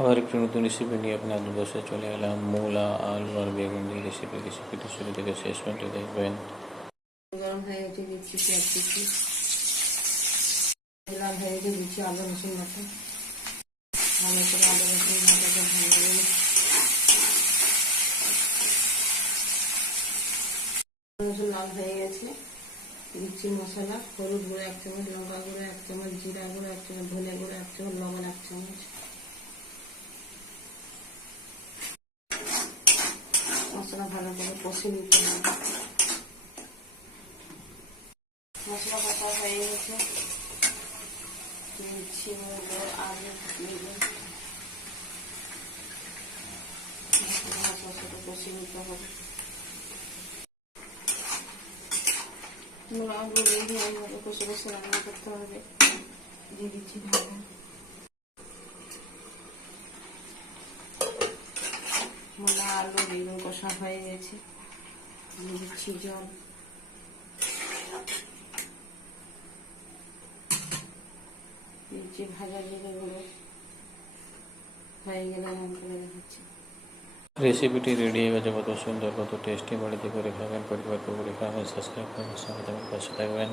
আবার একটু নতুন রেসিপি নিয়ে আপনাদের বসে চলে এলাম। মূলা, আলু আর বেগুন দিয়ে রেসিপি, রেসিপিটি শুরু থেকে শেষ পর্যন্ত দেখবেন। গরম হয়ে গেছে দিচ্ছি পেঁয়াজ দিচ্ছি গরম হয়ে গেছে দিচ্ছি আদা রসুন বাটা। ভালো করে আদা রসুন বাটাকে ভেঙে দেবো রসুন লাল হয়ে গেছে। দিচ্ছি মশলা, হলুদ গুঁড়ো এক চামচ, লঙ্কা গুঁড়ো এক চামচ, জিরা গুঁড়ো এক চামচ ধনে গুঁড়ো এক চামচ, লবণ এক চামচ। মশলা ভালো করে কষে নিতে হবে। মশলা কষা হয়ে গেছে। দিচ্ছি মূলো, আলু দিয়ে মশলাটা কষে নিতে হবে। মূলো আলু দিয়ে কষে কষে রান্না করতে হবে। দিয়ে দিচ্ছি ঢাকা। মূলো, আলু, বেগুন কষা হয়ে গেছে। দিচ্ছি জল। দিচ্ছি ভাজা জিরে হয়ে গেলে করে দেখাচ্ছি। রেসিপিটি রেডি হয়ে গেছে, কত সুন্দর, কত টেস্টি বাড়িতে করে খাবেন পরিবার করে খাবেন সাবস্ক্রাইব করবেন, সঙ্গে পাশে থাকবেন।